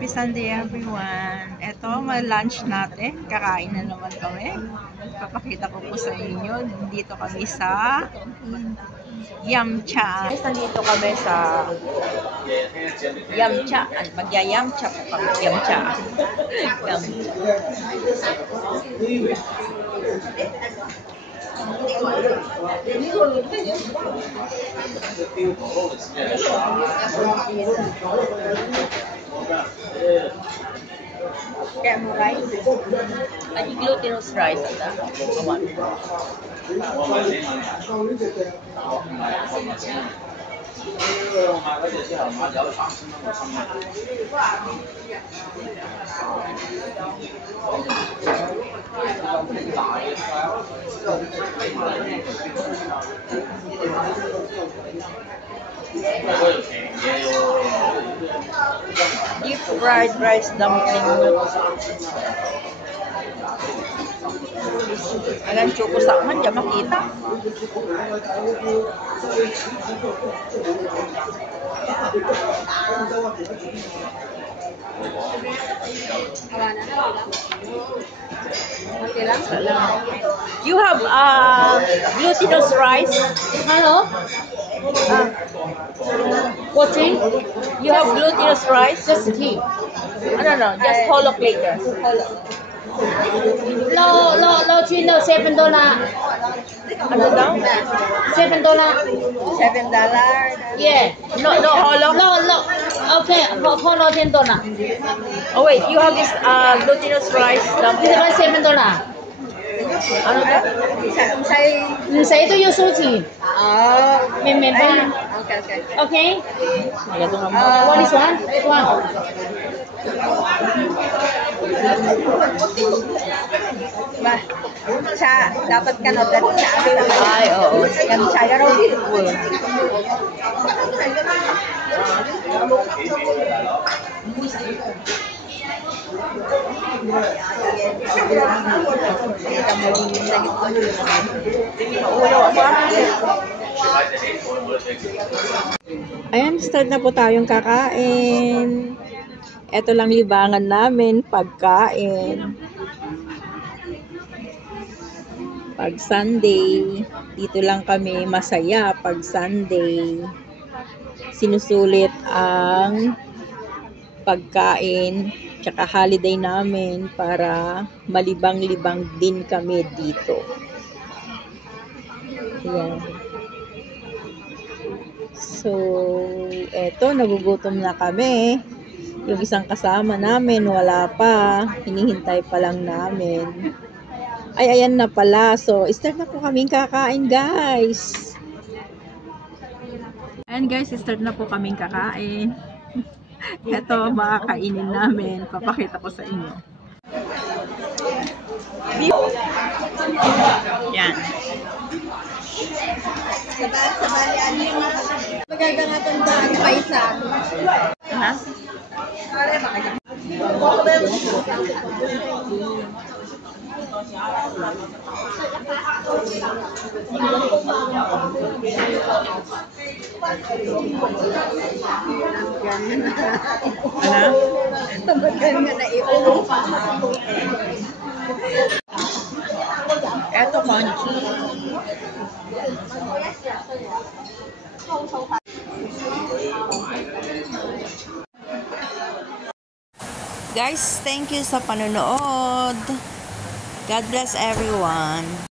Happy Sunday everyone. Ito, lunch natin. Kakain na naman kami. Papakita ko po sa inyo. Dito kami sa Yamcha. Guys, nandito kami sa Yamcha. Magya-Yamcha po kami. Yamcha. Kaya mo rice? Ay, glutinous rice ata. Awan. Deep fried rice dumpling. Alam choco sa man, diyan makita. You have glutinous rice? Hello? Watching? You have glutinous rice? Just tea. No, just hollow later. Low chino, $7. Ano daw? $7. $7? Yeah. No hollow? No. Okay, hollow $10. Oh wait, you have this glutinous rice dumpling. This one $7. Ano daw? Sa ito yung sushi. Remember? Okay. What is one? Cha, dapat ka no that cha. Ay, oo. Yan cha na raw. Ayan, start na po tayong kakain. Ito lang libangan namin, pagkain. Pag Sunday, dito lang kami masaya pag Sunday. Sinusulit ang pagkain tsaka holiday namin para malibang-libang din kami dito. Ayan. So, eto, nagugutom na kami. Yung isang kasama namin, wala pa. Hinihintay pa lang namin. Ay, ayan na pala. So, start na po kaming kakain, guys. Ayan, guys, start na po kaming kakain. Ito, makakainin namin. Papakita ko sa inyo. Yan. Magagangatan ba ang paisa? Ha? Eto crunchy. Guys, thank you sa panonood. God bless everyone.